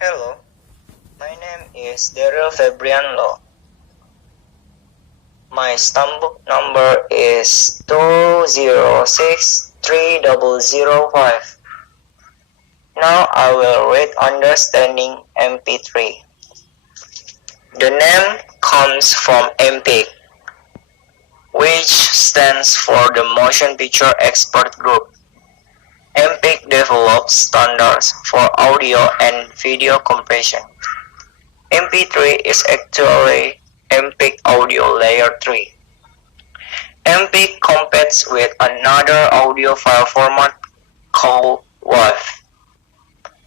Hello, my name is Daryl Febrian Law. My stumbook number is 2063005. Now I will read Understanding MP3. The name comes from MPEG, which stands for the Motion Picture Expert Group. MPEG develops standards for audio and video compression. MP3 is actually MPEG Audio Layer 3. MPEG competes with another audio file format called WAV.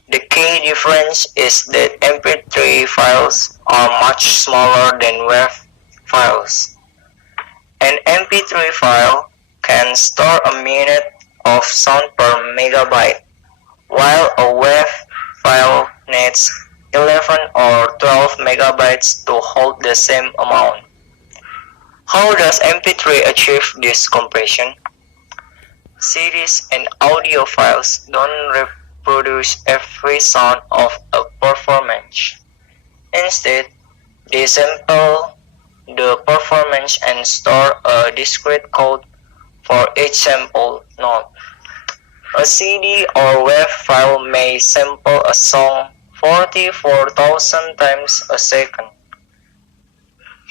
The key difference is that MP3 files are much smaller than WAV files. An MP3 file can store a minute of sound per megabyte, while a WAV file needs 11 or 12 megabytes to hold the same amount. How does MP3 achieve this compression? CDs and audio files don't reproduce every sound of a performance. Instead, they sample the performance and store a discrete code for each sample node. A CD or WAV file may sample a song 44,000 times a second,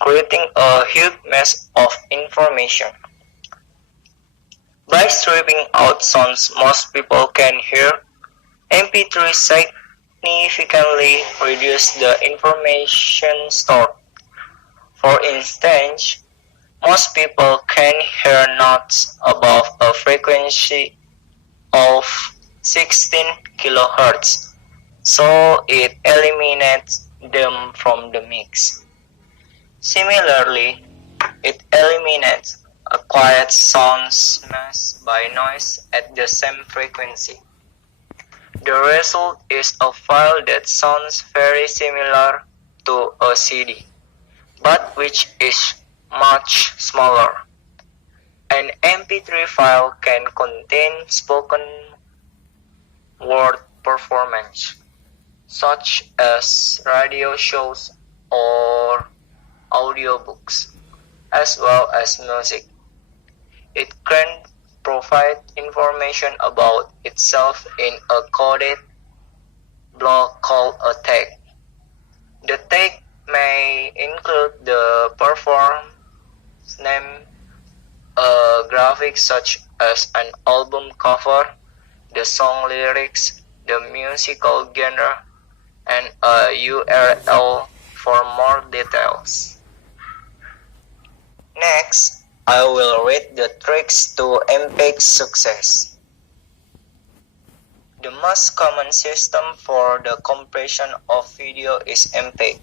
creating a huge mess of information. By stripping out sounds most people can hear, MP3 significantly reduces the information stored. For instance, most people can hear notes above a frequency of 16 kHz, so it eliminates them from the mix. Similarly, it eliminates a quiet sounds masked by noise at the same frequency. The result is a file that sounds very similar to a CD, but which is much smaller. An MP3 file can contain spoken word performance, such as radio shows or audiobooks, as well as music. It can provide information about itself in a coded block called a tag. The tag may include the performer's name, a graphic such as an album cover, the song lyrics, the musical genre, and a URL for more details. Next, I will read the tricks to MPEG success. The most common system for the compression of video is MPEG.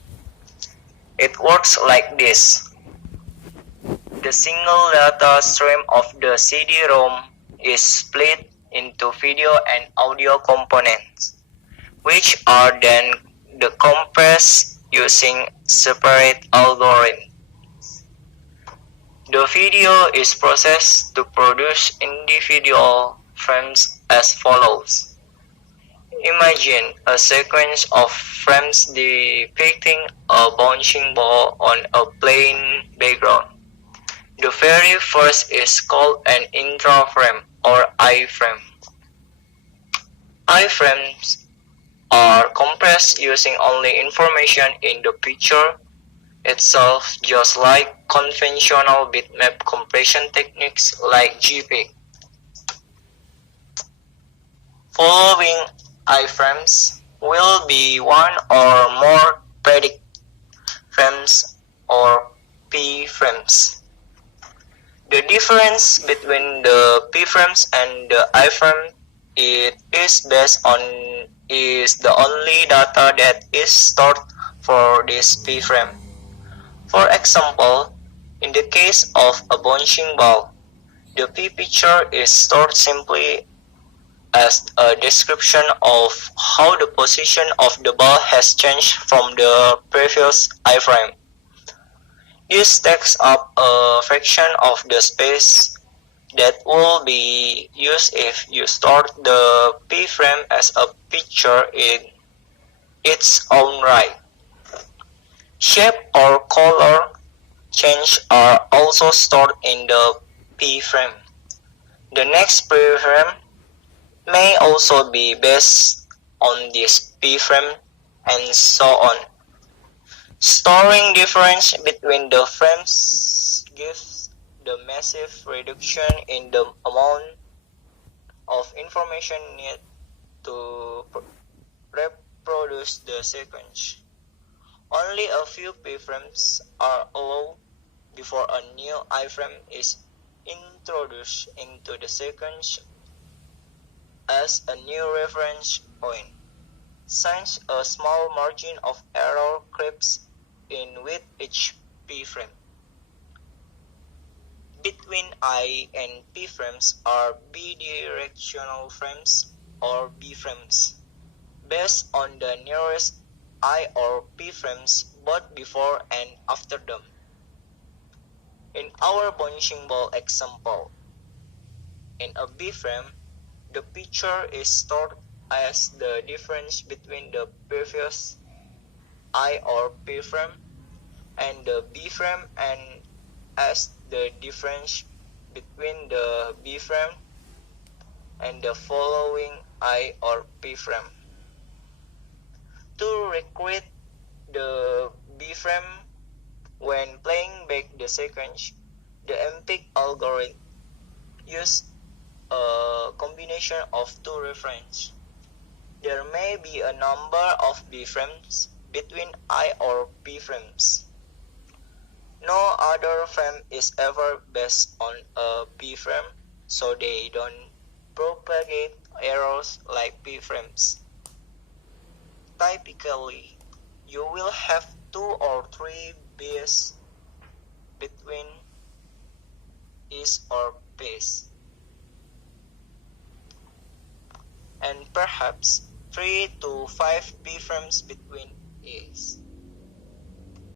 It works like this. The single data stream of the CD-ROM is split into video and audio components, which are then decompressed using separate algorithms. The video is processed to produce individual frames as follows. Imagine a sequence of frames depicting a bouncing ball on a plain background. The very first is called an intro frame or iframe. Iframes are compressed using only information in the picture itself, just like conventional bitmap compression techniques like JPEG. Following iframes will be one or more predict frames or p-frames. The difference between the p-frames and the iframe is based on is the only data that is stored for this p-frame. For example, in the case of a bouncing ball, the p-picture is stored simply as a description of how the position of the ball has changed from the previous iframe. This takes up a fraction of the space that will be used if you store the p-frame as a picture in its own right. Shape or color change are also stored in the p-frame. The next p-frame may also be based on this p-frame, and so on. Storing difference between the frames gives the massive reduction in the amount of information needed to reproduce the sequence. Only a few p-frames are allowed before a new iframe is introduced into the sequence as a new reference point. Since a small margin of error creeps in with each p-frame. Between I and p frames are bidirectional frames or b-frames, based on the nearest I or p frames both before and after them. In our bouncing ball example, in a b-frame, the picture is stored as the difference between the previous I or p frame and the b frame, and as the difference between the b frame and the following I or p frame. To recreate the b frame when playing back the sequence, the MPEG algorithm uses a combination of two references. There may be a number of b frames between I or p frames. No other frame is ever based on a p frame, so they don't propagate errors like p frames. Typically, you will have 2 or 3 bits between is or base, and perhaps 3 to 5 p frames between is.